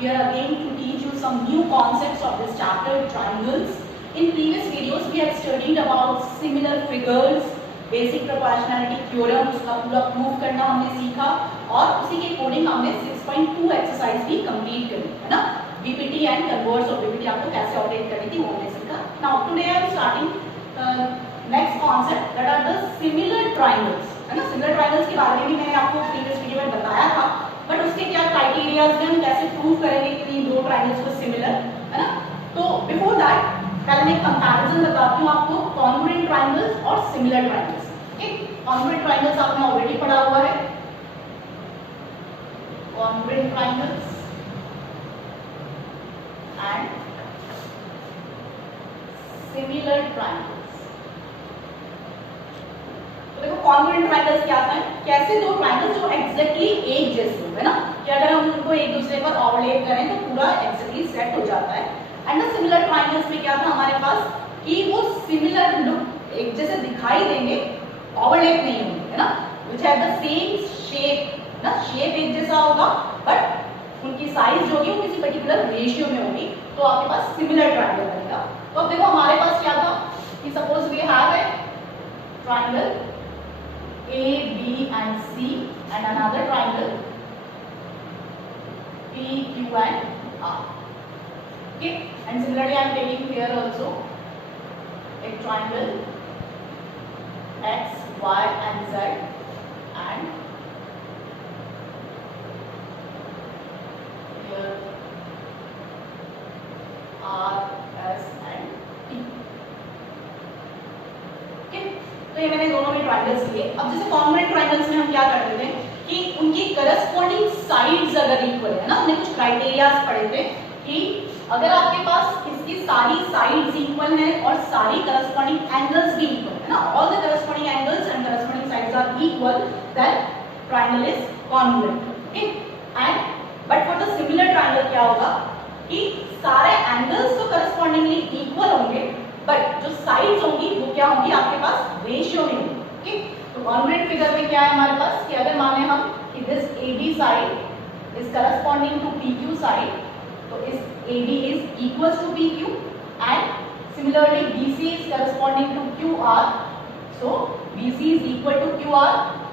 we are again to teach you some new concepts of this chapter, triangles. In previous videos we have studied about similar figures, basic proportionality theorem, उसका पूरा prove करना हमने सीखा और उसी के according हमने 6.2 एक्सरसाइज भी कंप्लीट करी है ना। BPT and converse of BPT आपको कैसे ऑपरेट करनी थी वो हमने सीखा। Now today I am starting next concept that are the similar triangles, है ना। सिमिलर ट्रायंगल्स के बारे में भी मैंने आपको प्रीवियस वीडियो में बताया था, बट उसके क्या क्राइटेरियाज हैं, हम कैसे प्रूव करेंगे कि इन दो ट्रायंगल्स को सिमिलर, है ना। तो बिफोर दैट पहले मैं एक कंपैरिजन बताती हूँ आपको कॉन्ग्रुएंट ट्रायंगल्स और सिमिलर ट्रायंगल्स। कॉन्ग्रुएंट ट्रायंगल्स आपने ऑलरेडी पढ़ा हुआ है, congruent triangles and similar triangles. तो देखो कॉन्ग्रुएंट ट्रायंगल्स क्या होता है, कैसे दो ट्रायंगल्स जो एग्जैक्टली एक जैसे हो, है ना, कि अगर हम उनको एक दूसरे पर ओवरलैप करें तो पूरा एग्जैक्टली सेट हो जाता है। एंड द सिमिलर ट्रायंगल्स में क्या था हमारे पास कि वो सिमिलर लुक एक जैसे दिखाई देंगे, ओवरलैप नहीं होंगे, है ना, which have the same shape, ना, शेप एक जैसा होगा बट उनकी साइज जो होगी वो किसी पर्टिकुलर रेशियो में होगी, तो आपके पास सिमिलर ट्रायंगल बनेगा। तो अब देखो हमारे पास क्या था कि suppose we have a triangle A, B and C and another triangle P, Q and R. Okay, and similarly I am taking here also a triangle X, Y and Z and here R, S and T. Okay, तो ये मैंने दोनों में triangles लिए। अब जैसे congruent triangles में हम क्या करते थे कि उनकी करस्पॉन्डिंग साइड्स अगर इक्वल है ना, हमने कुछ क्राइटेरियाज पढ़े थे कि अगर आपके पास इसकी सारी साइड्स इक्वल हैं और सारी करस्पॉन्डिंग एंगल्स भी इक्वल है ना, all the corresponding angles and corresponding sides are equal, then triangle is congruent. Okay, and but for the similar triangle क्या होगा कि सारे एंगल्स तो करस्पॉन्डिंगली इक्वल होंगे बट जो साइड्स होंगी वो क्या होंगी आपके पास रेशियो में होंगी। ओके, तो कॉन्ग्रुएंट फिगर में क्या है हमारे पास कि अगर माने हम कि this AB side is corresponding to PQ side, तो इस AB is equals to PQ and similarly BC is corresponding to QR, so BC is equal to QR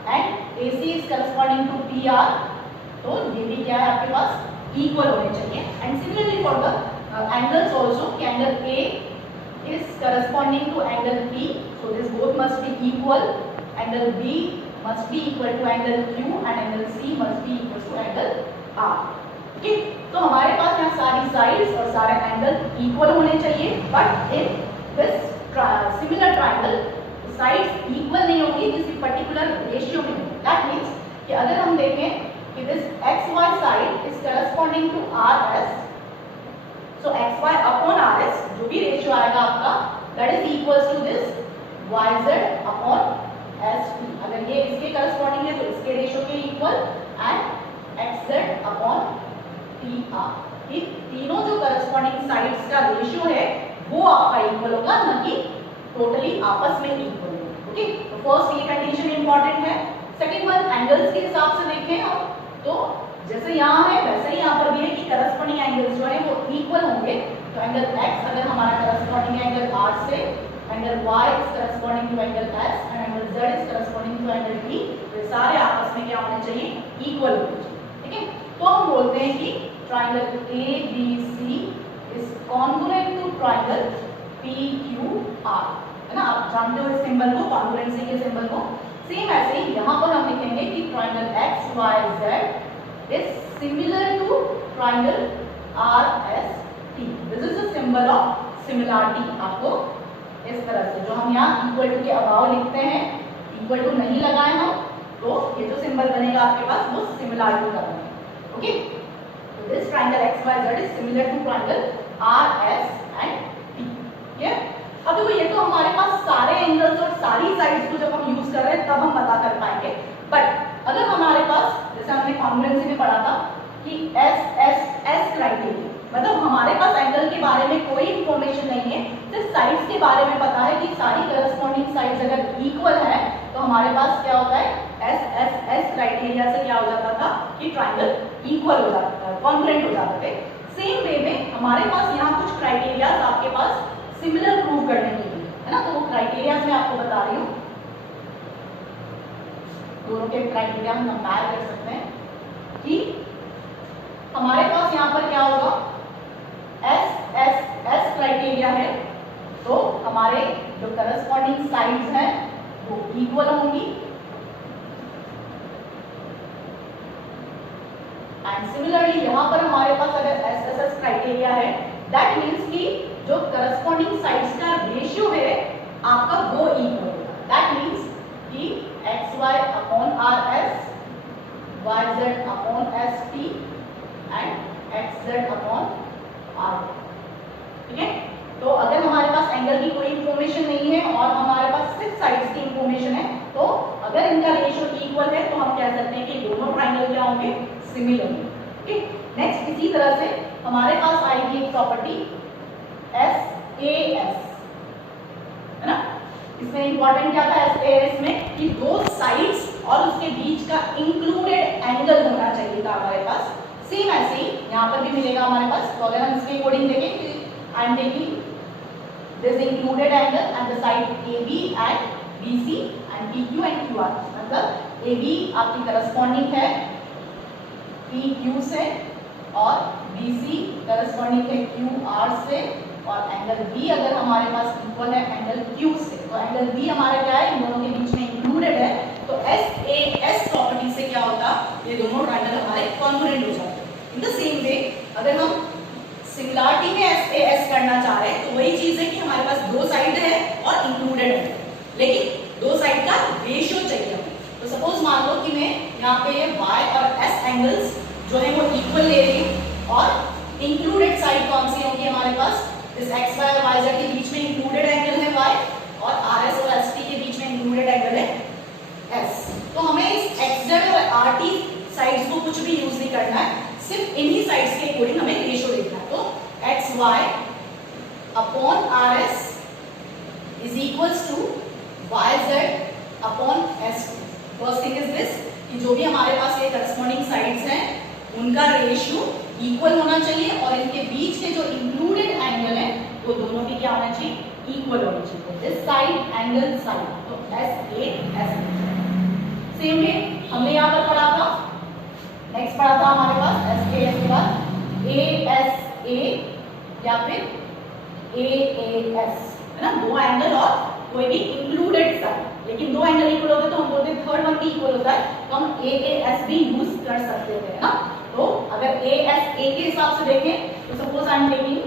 and AC is corresponding to PR, तो ये भी क्या है आपके पास equal होने चाहिए। And similarly for the angles also कि angle A is corresponding to angle P, so this both must be equal. Angle B must be equal to angle Q and angle C must be equal to angle R. Okay, तो हमारे पास यहाँ सारी sides और सारे angle equal होने चाहिए, but in this similar triangle sides equal नहीं होंगी, किसी पर्टिकुलर रेशियो में। दैट मीन्स कि अगर हम देखें कि this XY side is corresponding to RS, so xy upon rs जो भी रेशियो आएगा आपका that is equals to this yz upon st। अगर ये इसके करस्पॉन्डिंग है तो इसके रेशियो के equal and xz upon tr। ये तीनों जो करस्पॉन्डिंग साइड्स का रेशियो है वो आपका इक्वल होगा, ना कि टोटली आपस में इक्वल होगा। ओके, तो फर्स्ट ये कंडीशन इंपॉर्टेंट है। सेकंड वन एंगल्स के हिसाब से देखें हम तो जैसे यहाँ है वैसे ही यहाँ पर भी है कि करस्पॉन्डिंग एंगल्स जो है वो इक्वल होंगे। तो एंगल x अगर हमारा करस्पॉन्डिंग एंगल R से, angle y is corresponding to angle S and angle Z is corresponding to angle T, तो सारे आपस में क्या होने चाहिए, इक्वल होने चाहिए। ठीक है, तो हम बोलते हैं कि triangle ABC is congruent to triangle PQR, है ना। आप जानते हो इस सिंबल को, कॉन्ग्रुएंसी के सिंबल को। सेम ऐसे ही यहाँ पर हम लिखेंगे कि triangle XYZ is similar to triangle RST. This is the symbol of similarity। आपको इस तरह से जो हम यहाँ equal to के अभाव लिखते हैं, equal to नहीं लगाए हम, तो ये जो सिंबल बनेगा आपके पास वो similarity का बनेगा। ओके, तो this triangle XYZ is similar to triangle RS and T। ठीक है, अब देखो ये तो हमारे पास सारे एंगल्स और सारी साइड्स को जब हम यूज कर रहे हैं तब हम पता कर पाएंगे, बट अगर हमारे पास जैसे हमने कॉन्ग्रुएंसी में पढ़ा था कि S क्राइटेरिया, मतलब हमारे पास एंगल के बारे में कोई इंफॉर्मेशन नहीं है, सिर्फ साइड्स के बारे में पता है कि सारी करस्पॉन्डिंग साइड्स अगर इक्वल है तो हमारे पास क्या होता है, S क्राइटेरिया से क्या हो जाता था कि ट्रायंगल इक्वल हो जाते, कॉन्ग्रुएंट हो जाते थे। सेम वे में हमारे पास यहाँ कुछ क्राइटेरियाज आपके पास सिमिलर प्रूव करने के लिए है ना, तो वो क्राइटेरियाज मैं आपको बता रही हूँ। दोनों के क्राइटेरिया हम कंपेयर कर सकते हैं कि हमारे पास यहाँ पर क्या होगा, एस क्राइटेरिया है, तो हमारे जो करस्पॉन्डिंग साइड्स हैं वो इक्वल होंगी। एंड सिमिलरली यहाँ पर हमारे पास अगर एस क्राइटेरिया है, दैट मीन्स कि जो करस्पॉन्डिंग साइड्स का रेशियो है आपका वो इक्वल होगा। दैट मीन्स कि X Y upon R S, Y Z upon S T and X Z upon R. ठीक है, तो अगर हमारे पास एंगल की कोई इंफॉर्मेशन नहीं है और हमारे पास सिर्फ साइड्स की इंफॉर्मेशन है, तो अगर इनका रेशियो इक्वल है तो हम कह सकते हैं कि दोनों ट्राइंगल क्या होंगे, सिमिलर होंगे। ठीक, नेक्स्ट इसी तरह से हमारे पास आएगी एक प्रॉपर्टी एस ए एस, है ना। इसमें इंपॉर्टेंट क्या था एस ए एस में कि दो साइड्स और उसके बीच का इंक्लूडेड एंगल होना चाहिए था हमारे पास। सेम ऐसे ही यहाँ पर भी मिलेगा हमारे पास। तो अगर हम इसके अकॉर्डिंग देखें, I am taking this included angle and the side A B and B C and P Q and Q R, मतलब ए बी आपकी करस्पॉन्डिंग है पी क्यू से और बी सी करस्पॉन्डिंग है क्यू आर से, और angle B अगर हमारे पास इक्वल है एंगल क्यू से, तो एंगल बी हमारा क्या है, इन दोनों के बीच में इंक्लूडेड है। तो एस ए एस प्रॉपर्टी से क्या होता, ये दोनों ट्राइंगल हमारे कॉन्ग्रुएंट हो जाते हैं। इन द सेम वे अगर हम सिमिलरिटी में एस ए एस करना चाह रहे हैं, तो वही चीज है कि हमारे पास दो साइड है और इंक्लूडेड है, लेकिन दो साइड का रेशियो चाहिए हमें। तो सपोज मान लो कि मैं यहाँ पे y और s एंगल्स जो है वो इक्वल ले रही हूँ, और इंक्लूडेड साइड कौन सी होगी हमारे पास, इस x y और y z के बीच में इंक्लूडेड एंगल है y, और r s और s t के बीच में इंक्लूडेड एंगल है s। तो हमें इस x z और r t साइड्स को कुछ भी यूज नहीं करना है, सिर्फ इन्हीं साइड्स के अकॉर्डिंग हमें रेशियो देखना है। तो X Y upon R S is equals to Y Z upon S. First thing is this कि जो भी हमारे पास ये करस्पॉन्डिंग साइड्स हैं उनका रेशियो इक्वल होना चाहिए, और इनके बीच के जो इंक्लूडेड एंगल है वो दोनों की क्या होना चाहिए, इक्वल होना चाहिए। दिस साइड एंगल साइड, तो S A S. Same way हमने यहाँ पर पढ़ा था, नेक्स्ट पढ़ा था हमारे पास एस ए एस के बाद ए एस ए या फिर ए एस, है ना। दो एंगल और कोई भी इंक्लूडेड साइड, लेकिन दो एंगल इक्वल होते तो हम बोलते थर्ड वन भी इक्वल होता है, तो हम ए एस भी यूज कर सकते थे, है ना। तो अगर ए एस ए के हिसाब से देखें तो suppose I am taking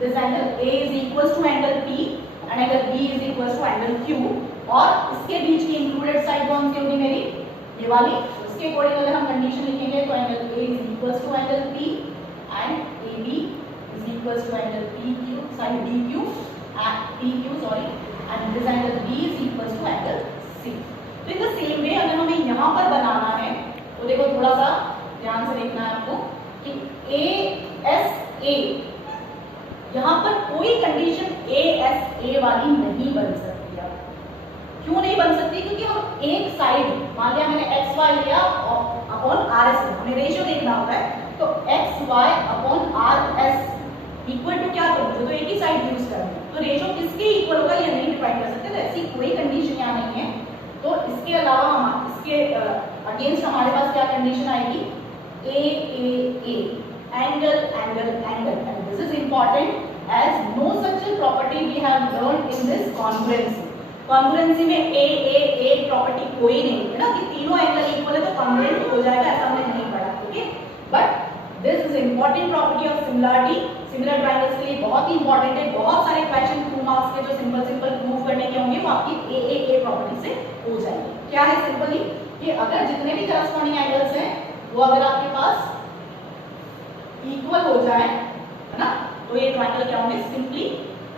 this angle A is equals to angle P and angle B is equals to angle Q, और इसके बीच की इंक्लूडेड साइड कौन सी होगी मेरी, ये वाली। उसके अकॉर्डिंग अगर हम कंडीशन लिखेंगे तो angle A is equals to angle P and A B is equals to angle P Q side D Q P Q sorry, and this angle B is equals to angle C. तो in the same way अगर हमें यहाँ पर बनाना है तो देखो थोड़ा सा ध्यान से देखना है आपको कि ए एस ए, यहाँ पर कोई कंडीशन ए एस ए वाली नहीं बन सकती है। क्यों नहीं बन सकती, क्योंकि हम एक साइड, मान लिया मैंने एक्स वाई लिया अपॉन आर एस, हमें रेशियो देखना होता है, तो X Y upon R S equal to क्या करूँ, तो एक ही साइड यूज करना है, तो रेशियो किसके इक्वल होगा ये नहीं डिफाइन कर सकते, तो ऐसी कोई कंडीशन यहाँ नहीं है। तो इसके अलावा हम इसके अगेंस्ट हमारे पास क्या कंडीशन आएगी, A angle angle angle, and this is important as no such property we have learned in this congruency. Congruency में ए प्रॉपर्टी कोई नहीं है ना, कि तीनों एंगल इक्वल है तो कॉन्ग्रुएंट हो जाएगा, ऐसा हमने नहीं पढ़ा, ठीक है। But this is important property of similarity, similar triangles के लिए बहुत ही इंपॉर्टेंट है। बहुत सारे क्वेश्चन 2 मार्क्स के जो सिंपल प्रूव करने के होंगे वो आपकी ए प्रॉपर्टी से हो जाएंगे। क्या है सिंपली कि अगर जितने भी करस्पॉन्डिंग एंगल्स हैं वो अगर आपके पास इक्वल हो जाए, है ना, तो ये ट्रायंगल क्या होंगे, सिंपली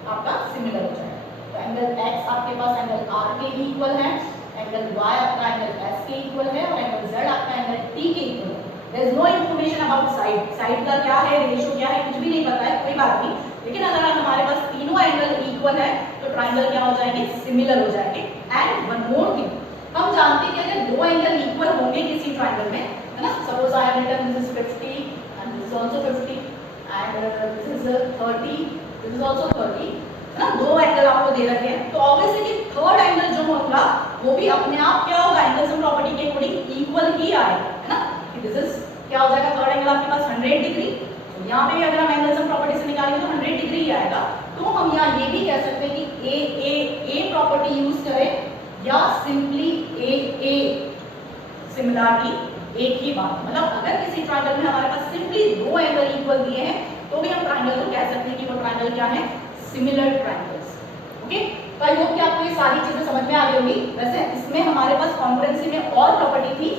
आपका सिमिलर हो जाएगा। तो एंगल x आपके पास एंगल r के इक्वल है, एंगल y आपका एंगल s के इक्वल है, और एंगल z आपका एंगल t के इक्वल है। There is no information about side, side का क्या है, रेशियो क्या है, कुछ भी नहीं पता है, कोई बात नहीं। लेकिन अगर हमारे पास तीनों एंगल इक्वल है तो ट्रायंगल क्या हो जाएंगे, सिमिलर हो जाएंगे। एंड वन मोर थिंग, हम जानते हैं कि अगर दो एंगल इक्वल होंगे किसी ट्रायंगल में, है ना, have written this is 50 and this is also 50 and this is 30, this is also 30, है ना. दो एंगल आपको दे रखे हैं, तो ऑब्वियसली कि थर्ड एंगल जो होगा वो भी अपने आप क्या होगा, एंगल्स ऑफ प्रॉपर्टी के अकॉर्डिंग इक्वल ही आएगा, है ना. दिस इज क्या हो जाएगा, थर्ड एंगल आपके पास 100 डिग्री, तो यहाँ पे भी अगर हम एंगल्स ऑफ प्रॉपर्टी से निकालेंगे तो 100 डिग्री ही आएगा. तो हम यहाँ ये भी कह सकते हैं कि ए प्रॉपर्टी यूज करें या सिंपली ए सिमिलरिटी एक ही बात. मतलब अगर किसी ट्रायंगल में हमारे पास सिंपली दो एंगल इक्वल दिए हैं तो भी हम ट्रायंगल को कह सकते हैं कि वो ट्रायंगल क्या है, सिमिलर ट्रायंगल्स. ओके, तो आई होप कि आपको ये सारी चीजें समझ में आ गई होंगी. वैसे इसमें हमारे पास कॉन्ग्रुएंसी में और प्रॉपर्टी थी,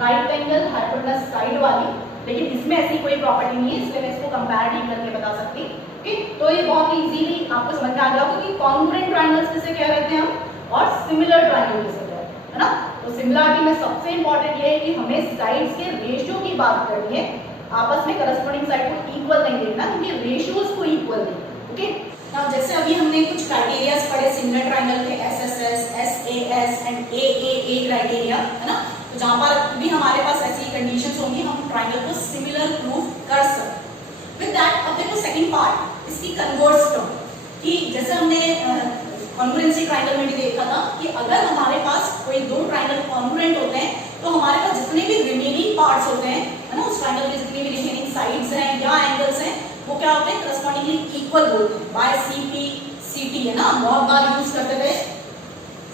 राइट एंगल हाइपोटेनस साइड वाली, लेकिन इसमें ऐसी कोई प्रॉपर्टी नहीं है, इसलिए मैं इसको कंपेयर नहीं करके बता सकती. ओके, तो ये बहुत ही इजीली आपको समझ में आ गया होगा कि कॉन्ग्रुएंट ट्रायंगल्स किसे कह रहे थे हम और सिमिलर ट्रायंगल किसे कह रहे हैं, है ना. तो सिमिलरिटी में सबसे इंपॉर्टेंट ये है कि हमें साइड्स के रेशियो की बात करनी है, आपस में करस्पॉन्डिंग साइड को इक्वल नहीं देखना, क्योंकि रेशियोज को इक्वल देना. ओके, नाउ जैसे अभी हमने कुछ क्राइटेरियाज पढ़े सिमिलर ट्रायंगल के, SSS, SAS and AAA criteria, है ना. तो जहां पर भी हमारे पास ऐसी कंडीशंस होंगी हम ट्रायंगल को सिमिलर प्रूव कर सकते हैं. विद दैट अब देखो सेकंड पार्ट इसकी कन्वर्स टर्म, कि जैसे हमने कॉन्ग्रुएंसी ट्रायंगल में भी देखा था कि अगर हमारे पास कोई दो ट्रायंगल कॉन्ग्रुएंट होते हैं तो हमारे पास जितने भी रिमेनिंग पार्ट्स होते हैं, है ना, उस ट्रायंगल के जितने भी रिमेनिंग साइड्स हैं या एंगल्स हैं, वो क्या होते हैं, करस्पॉन्डिंगली इक्वल होते हैं बाय सीपी सीटी, है ना. बहुत बार यूज करते थे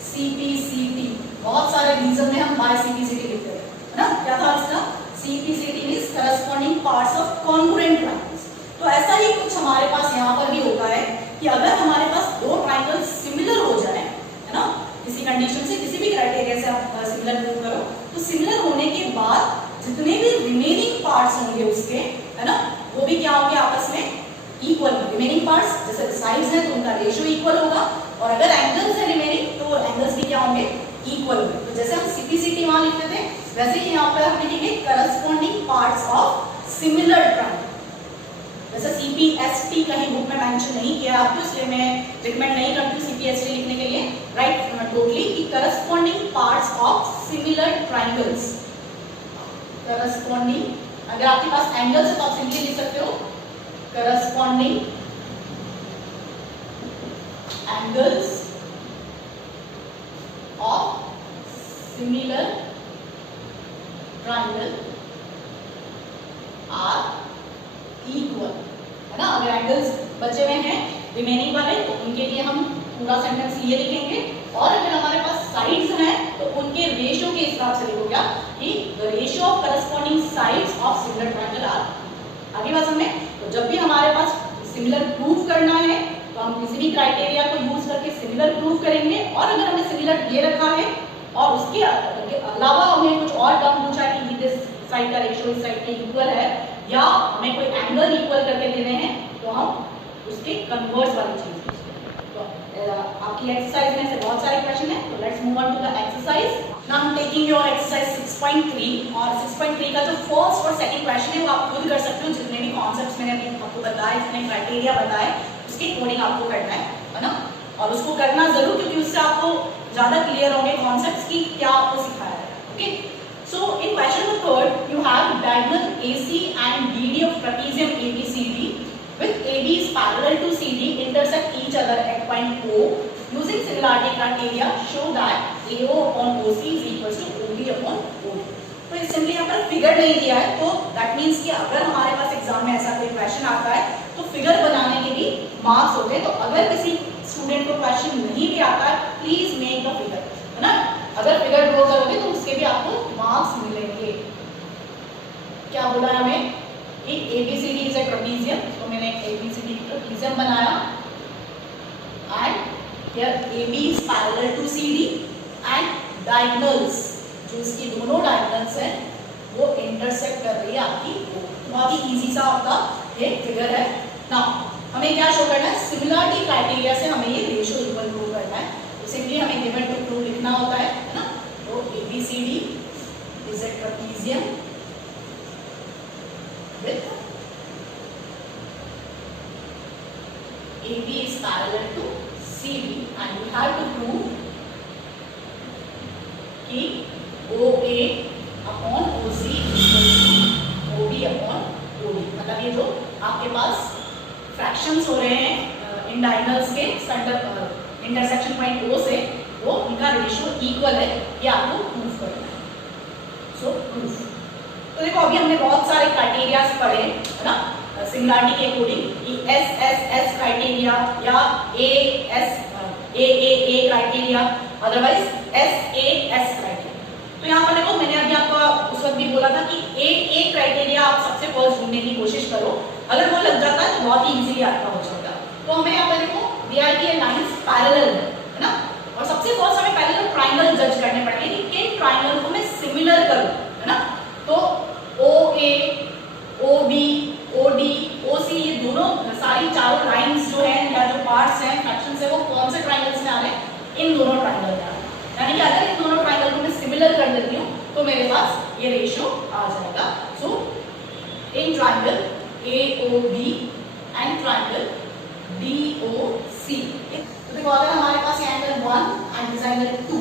सीपी सीटी, बहुत सारे रीजन में हम बाय सीपी सीटी लिखते थे, है ना. क्या था इसका, सीपी सीटी means corresponding parts of congruent triangles. तो ऐसा ही कुछ हमारे पास यहाँ पर भी होता है कि अगर हमारे पास दो ट्रायंगल सिमिलर हो जाए, है ना, किसी कंडीशन से, किसी भी क्राइटेरिया से आप सिमिलर प्रूव करो, तो सिमिलर होने के बाद जितने भी रिमेनिंग पार्ट्स होंगे उसके, है ना, वो भी क्या होंगे, आपस में इक्वल. रिमेनिंग पार्ट्स जैसे साइड्स हैं तो उनका रेशियो इक्वल होगा, और अगर एंगल्स है रिमेनिंग तो एंगल्स भी क्या होंगे, इक्वल होंगे. तो जैसे हम सीपी सीटी वहां लिखते थे वैसे ही यहाँ पर हम लिखेंगे corresponding parts of similar triangle. जैसे सीपीएसटी कहीं बुक में मेंशन नहीं किया आपको, इसलिए मैं रिकमेंड नहीं करती हूँ सीपीएसटी लिखने के लिए. राइट, टोटली कि corresponding parts of similar triangles. Corresponding, अगर आपके पास एंगल्स है तो आप सिंपली लिख सकते हो corresponding angles of similar triangle are equal, है ना. अगर एंगल्स बचे हुए हैं रिमेनिंग वाले तो उनके लिए हम पूरा सेंटेंस ये लिखेंगे, और अगर हमारे पास साइड्स हैं तो उनके रेशियो के हिसाब से लिखो क्या, कि the ratio of corresponding sides of similar triangle are. आगे बात समझे. तो जब भी हमारे पास सिमिलर प्रूव करना है तो हम किसी भी क्राइटेरिया को यूज करके सिमिलर प्रूव करेंगे, और अगर हमने सिमिलर दे रखा है और उसके अलावा हमें कुछ और टर्म पूछा है कि इस साइड का रेशियो इस साइड के इक्वल है, या हमें कोई एंगल इक्वल करके दे रहे हैं, तो हम उसके कन्वर्स वाली चीज. तो आपकी एक्सरसाइज में से बहुत सारे क्वेश्चन है, तो let's move on to the exercise. Now I am taking your exercise 6.3, और 6.3 का जो फर्स्ट और सेकंड क्वेश्चन है वो आप खुद कर सकते हो. जितने भी कॉन्सेप्ट्स मैंने अभी आपको बताए, जितने क्राइटेरिया बताए, उसकी कोडिंग आपको करना है ना, और उसको करना जरूर, क्योंकि उससे आपको ज्यादा क्लियर होंगे कॉन्सेप्ट्स की क्या आपको सिखाया है. Okay, so in question number third you have diagonal AC and BD of trapezium ABCD with AB is parallel to CD intersect each other at point O. Using similarity criteria show that AO upon OC is equals to OB upon OD. तो इस simply यहाँ पर figure नहीं दिया है, तो that means कि अगर हमारे पास एग्जाम में ऐसा कोई क्वेश्चन आता है तो फिगर बनाने के भी मार्क्स होते हैं. तो अगर किसी स्टूडेंट को क्वेश्चन नहीं भी आता है, प्लीज मेक द फिगर, है ना. अगर फिगर ड्रॉ करोगे तो उसके भी आपको मार्क्स मिलेंगे. क्या बोला है हमें कि ABCD इज अ ट्रेपेजियम, तो मैंने ABCD ट्रेपेजियम बनाया, and here AB is parallel to CD and diagonals, जो इसकी दोनों डायगोनल्स हैं वो इंटरसेक्ट कर रही है आपकी. बहुत ही इजी सा आपका ये फिगर है. नाउ हमें क्या शो करना है, सिमिलरिटी क्राइटेरिया से हमें ये रेशियो इक्वल प्रूव करना है. सिंपली हमें गिवन टू प्रूव लिखना होता है ना. तो ABCD is a trapezium with AB is parallel to CD, and we have to prove कि OA upon OC is equal to sections हो रहे हैं इन डायगोनल्स के इंटरसेक्शन पॉइंट O से, वो उनका रेशियो इक्वल है, ये आपको प्रूव करना है। सो प्रूफ। तो देखो अभी हमने बहुत सारे क्राइटेरियाज पढ़े है ना सिमिलरिटी के अकॉर्डिंग, कि एस क्राइटेरिया या ए क्राइटेरिया, अदरवाइज एस क्राइटेरिया। तो यहाँ पर देखो मैंने अभी आपको उस वक्त भी बोला था कि ए क्राइटेरिया आप सबसे फर्स्ट ढूंढने की कोशिश करो, अगर वो लग जाता है तो बहुत ही इजीली आपका हो जाएगा। तो हमें यहाँ पर देखो दिया है कि ये लाइंस पैरेलल है ना, और सबसे फर्स्ट हमें पैरेलल ट्रायंगल जज करने पड़ेंगे कि किन ट्रायंगल को मैं सिमिलर करूं, है ना। तो OA, OB, OD, OC ये दोनों सारी चारों लाइंस जो है या जो पार्ट्स हैं फ्रैक्शंस है, वो कौन से ट्रायंगल्स में आ रहे हैं, इन दोनों ट्रायंगल में आ रहे हैं। यानी कि अगर इन दोनों ट्रायंगल को मैं सिमिलर कर देती हूँ तो मेरे पास ये रेशियो आ जाएगा। So in triangle AOB and triangle DOC, तो देखो अगर हमारे पास ये angle 1 and this angle 2,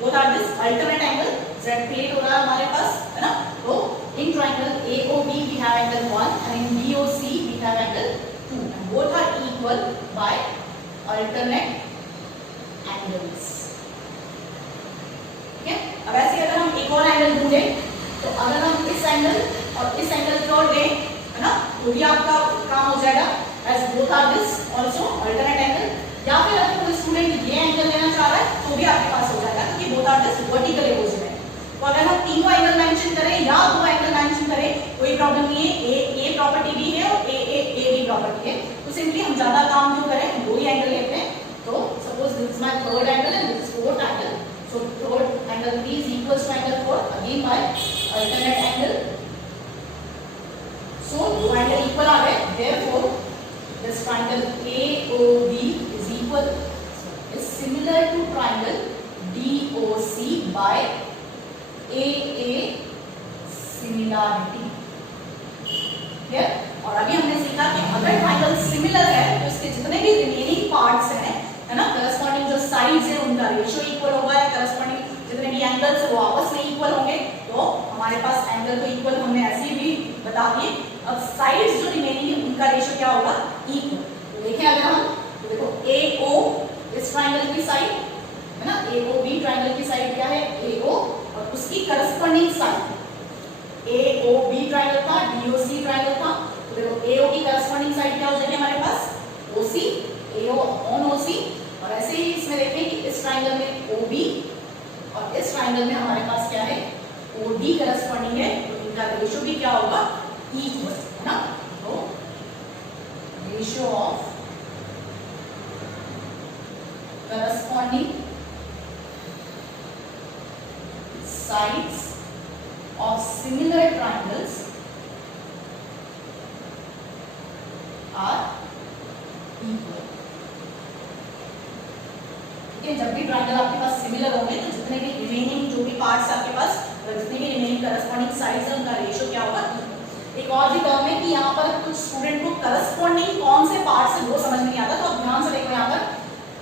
both are this alternate angle, z प्लेट हो रहा है हमारे पास, है ना। तो in triangle AOB we have angle 1 and in DOC we have angle 2 and both are equal by alternate angles। ठीक है, अब ऐसे अगर हम एक और एंगल ढूंढे, तो अगर हम इस एंगल और इस एंगल की ओर दें, है ना, तो भी आपका काम हो जाएगा as both are this also alternate angle। या फिर अगर कोई स्टूडेंट ये एंगल लेना चाह रहा है तो भी आपके पास हो जाएगा, क्योंकि both are this vertical opposite है। तो अगर हम तीनों एंगल मेंशन करें या दो एंगल मेंशन करें, कोई प्रॉब्लम नहीं है, ए प्रॉपर्टी भी है और ए भी प्रॉपर्टी है। तो सिंपली हम ज्यादा काम क्यों करें, दो ही एंगल लेते हैं। तो suppose this is my third angle and this is fourth angle, so third angle B is equals to angle 4 again by alternate angle। so दो एंगल इक्वल आ गए, therefore this triangle AOB is equal is similar to triangle DOC by AA similarity। और अभी हमने सीखा कि अगर triangle similar है तो इसके जितने भी रिमेनिंग पार्ट्स हैं, है ना, करस्पॉन्डिंग जो साइड्स हैं उनका रेशियो इक्वल होगा, या करस्पॉन्डिंग जितने भी एंगल्स है वो आपस में इक्वल होंगे। तो हमारे पास एंगल तो इक्वल हमने ऐसे भी बता दिए। अब साइड्स जो रिमेनिंग है उनका रेशियो क्या होगा, इक्वल। तो देखें अगर हम, तो देखो AO इस ट्रायंगल की साइड, है ना, AOB ट्रायंगल की साइड क्या है, AO, और उसकी करस्पॉन्डिंग साइड AOB ट्रायंगल था, DOC ट्रायंगल था। तो देखो AO की करस्पॉन्डिंग साइड क्या हो जाएगी हमारे पास, OC, AO अपॉन OC। और ऐसे ही इसमें देखें कि इस ट्रायंगल में OB और इस ट्रायंगल में हमारे पास क्या है, OD करस्पॉन्डिंग है, तो इनका रेशियो भी क्या होगा, इक्वल, है ना। तो ratio of corresponding sides of similar triangles are equal। ठीक है, जब भी ट्रायंगल आपके पास सिमिलर होंगे तो जितने भी रिमेनिंग जो भी पार्ट्स आपके पास, जितने भी रिमेनिंग करस्पॉन्डिंग साइड्स हैं उनका रेशियो क्या होगा, इक्वल। एक और भी टर्म है कि यहाँ पर कुछ स्टूडेंट को करस्पॉन्डिंग कौन से पार्ट्स है वो समझ नहीं आता, तो आप ध्यान से देखो यहाँ पर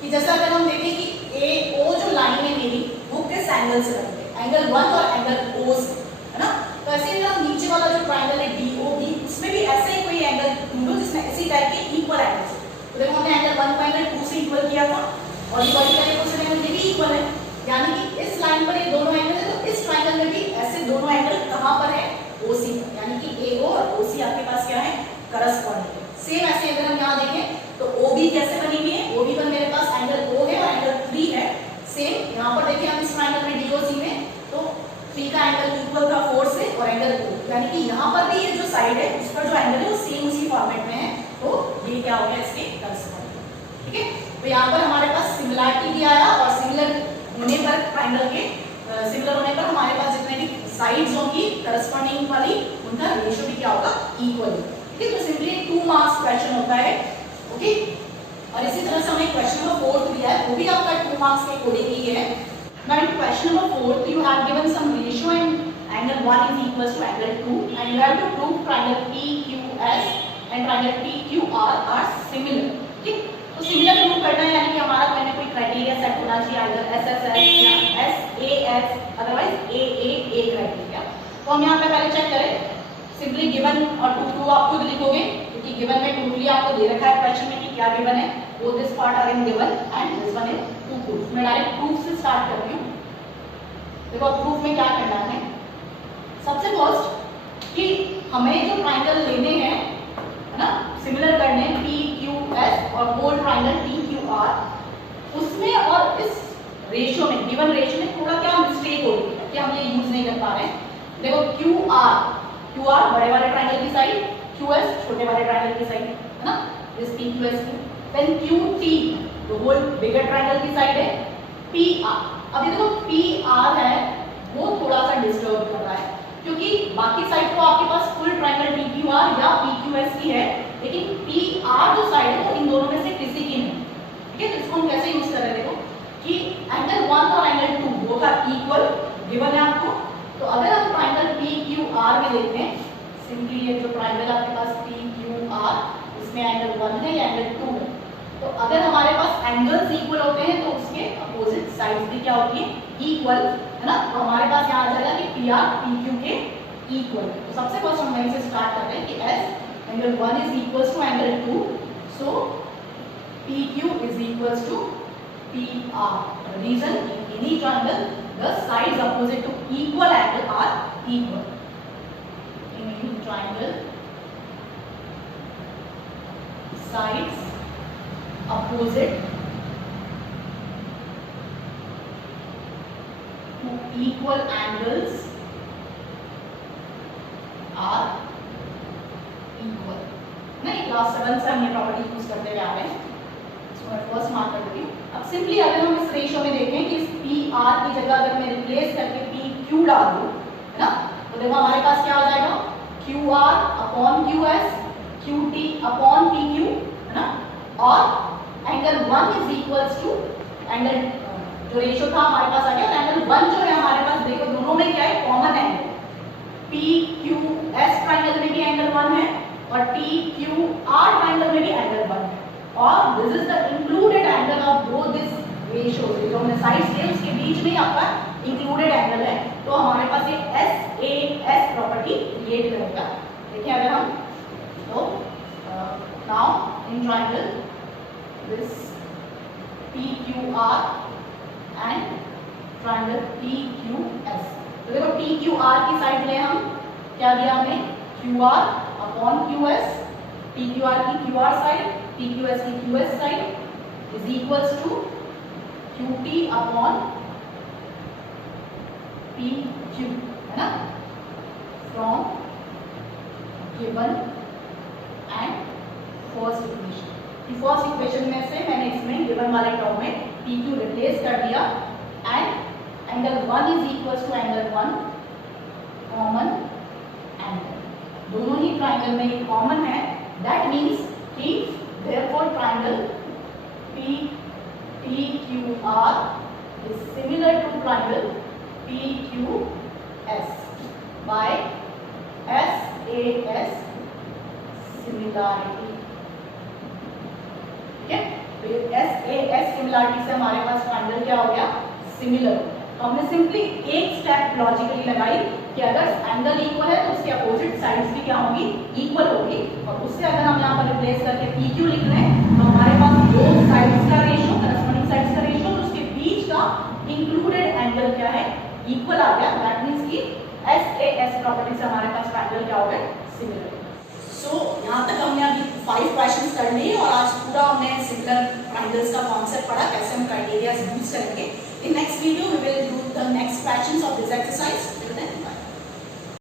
कि जैसा अगर हम देखें कि AO जो लाइन है मेरी वो किस एंगल से बनती है, एंगल 1 और एंगल O से, है ना। तो ऐसे ही हम नीचे वाला जो ट्रायंगल है DOB, उसमें भी ऐसे ही कोई एंगल ढूंढो जिसमें इसी टाइप के इक्वल एंगल्स हो। तो देखो हमने एंगल 1 को एंगल 2 से इक्वल किया था, और ये वर्टिकल इक्वेशन एंगल ये भी इक्वल है, यानी कि इस लाइन पर ये दोनों एंगल है, तो इस ट्रायंगल में भी ऐसे दोनों एंगल कहां पर है, OC पर, यानी कि AO और OC आपके पास क्या है, करस्पॉन्डिंग है। सेम ऐसे अगर हम यहाँ देखें तो OB कैसे बनी हुई है, OB पर मेरे पास एंगल O है और एंगल 3 है। सेम यहाँ पर देखिए हम इस ट्रायंगल में DOC में, तो 3 का एंगल इक्वल था 4 से, और एंगल O, यानी कि यहाँ पर भी ये जो साइड है उस पर जो एंगल है वो सेम उसी फॉर्मेट में है, तो ये क्या हो गया, इसके करस्पॉन्डिंग। ठीक है, तो यहाँ पर हमारे पास सिमिलरिटी भी आया, और सिमिलर होने पर ट्रायंगल के सिमिलर होने पर हमारे पास जितने भी साइड्स होंगी करस्पॉन्डिंग वाली उनका रेशियो भी क्या होगा, इक्वल। ठीक है, तो सिंपली 2 मार्क्स क्वेश्चन होता है। ओके, और इसी तरह से हमें क्वेश्चन नंबर 4 दिया है, वो भी आपका 2 मार्क्स के अकॉर्डिंग ही है। Now in question number 4 you have given some ratio and angle 1 is equals to angle 2 and you have to prove triangle PQS and triangle PQR are similar। ठीक, तो similar prove करना है, यानी कि हमारा कोई ना कोई क्राइटेरिया सेट होना चाहिए, आइदर SSS या SAS, अदरवाइज AA क्राइटेरिया। तो हम यहाँ पे पहले चेक करें, सिंपली गिवन और टू आप खुद लिखोगे, क्योंकि गिवन में टोटली आपको दे रखा है क्वेश्चन में कि क्या गिवन है, वो this part are in given and this one is to proof. मैं डायरेक्ट प्रूफ से स्टार्ट करती हूँ। देखो प्रूफ में क्या करना है, सबसे फर्स्ट कि हमें जो ट्राइंगल लेने हैं है ना, सिमिलर करने पी क्यू एस और whole triangle T Q R, उसमें और इस रेशियो में, गिवन रेशियो में थोड़ा क्या मिस्टेक हो रही है कि हम ये यूज नहीं कर पा रहे हैं। देखो क्यू आर बड़े वाले ट्राइंगल की साइड, क्यू एस छोटे वाले ट्राइंगल की साइड है ना, दिस पी क्यू एस की। देन क्यू टी जो होल बिगर ट्राइंगल की साइड है, पी आर। अब ये देखो पी आर है वो थोड़ा सा डिस्टर्ब कर रहा है क्योंकि बाकी साइड तो आपके पास full triangle P Q R या पी क्यू एस की है, लेकिन पी आर जो साइड है वो इन दोनों में से किसी की नहीं। ठीक है, तो इसको हम कैसे यूज कर रहे हैं, देखो कि एंगल 1 और angle 2 both are equal given है आपको। तो अगर हम ट्राइंगल पी क्यू आर में देखें, सिंपली ये जो ट्राइंगल आपके पास पी क्यू आर, इसमें एंगल 1 है या एंगल 2 है, तो अगर हमारे पास एंगल्स इक्वल होते हैं तो उसके अपोजिट साइड्स भी क्या होती है, इक्वल है ना। तो हमारे पास यहाँ आ जाएगा कि पी आर पी क्यू के इक्वल। तो सबसे फर्स्ट हम वहीं से स्टार्ट करते हैं कि as angle 1 is equals to angle 2, so P Q is equals to P R. Reason in any triangle the sides opposite to equal angle are equal. In any triangle sides opposite to equal angles are equal। नहीं, class 7 से हम ये property use करते हुए आ रहे हैं, इसको मैं फर्स्ट मार्क कर देती हूँ। अब सिंपली अगर हम इस रेशियो में देखें कि इस पी आर की जगह अगर मैं रिप्लेस करके पी क्यू डाल दूँ है ना, तो देखो हमारे पास क्या हो जाएगा, Q R upon Q S, Q T upon P Q है ना, और angle 1 is equals to angle, जो रेशियो था हमारे पास आ गया, एंगल 1 जो है हमारे पास, देखो दोनों में क्या है, common angle. P Q S triangle में भी एंगल 1 है और टी क्यू आर ट्राइंगल में भी एंगल 1 है, और this is the included angle of both this ratio. जो हमने साइड्स लिए उसके बीच में आपका इंक्लूडेड एंगल है, तो हमारे पास ये S A S property create करेगा। देखिए अगर हम तो now in triangle this PQR and triangle PQS। तो देखो PQR की साइड में हम क्या दिया हमने, QR अपॉन QS, PQR की QR साइड, PQS की QS साइड is equals to QT upon PQ है ना, from given and first equation. First equation में से मैंने इसमें गिवन वाले टर्म में पी क्यू रिप्लेस कर दिया and angle 1 is equals to angle 1 common angle, दोनों ही ट्राइंगल में ये कॉमन है, दैट मीन्स कि therefore triangle P T Q R is similar to triangle P Q S by S A S similarity. तो S A S similarity से हमारे पास triangle क्या हो गया, सिमिलर। तो हमने सिंपली एक स्टेप लॉजिकली लगाई कि अगर एंगल इक्वल है तो उसके अपोजिट साइड्स भी क्या होंगी, इक्वल होगी, और उससे अगर हम यहाँ पर रिप्लेस करके पी क्यू लिख रहे हैं तो हमारे पास दो साइड्स का रेशियो, करस्पॉन्डिंग साइड्स का रेशियो और उसके बीच का इंक्लूडेड एंगल क्या है, इक्वल आ गया। दैट मीन्स कि एस ए एस प्रॉपर्टी से हमारे पास ट्राइंगल क्या हो गया, सिमिलर। सो यहाँ तक हमने अभी 5 क्वेश्चंस कर लिए और आज पूरा हमने सिमिलर ट्रायंगल्स का कॉन्सेप्ट पढ़ा, कैसे हम क्राइटेरिया यूज करेंगे। In next video we will do the next questions of this exercise.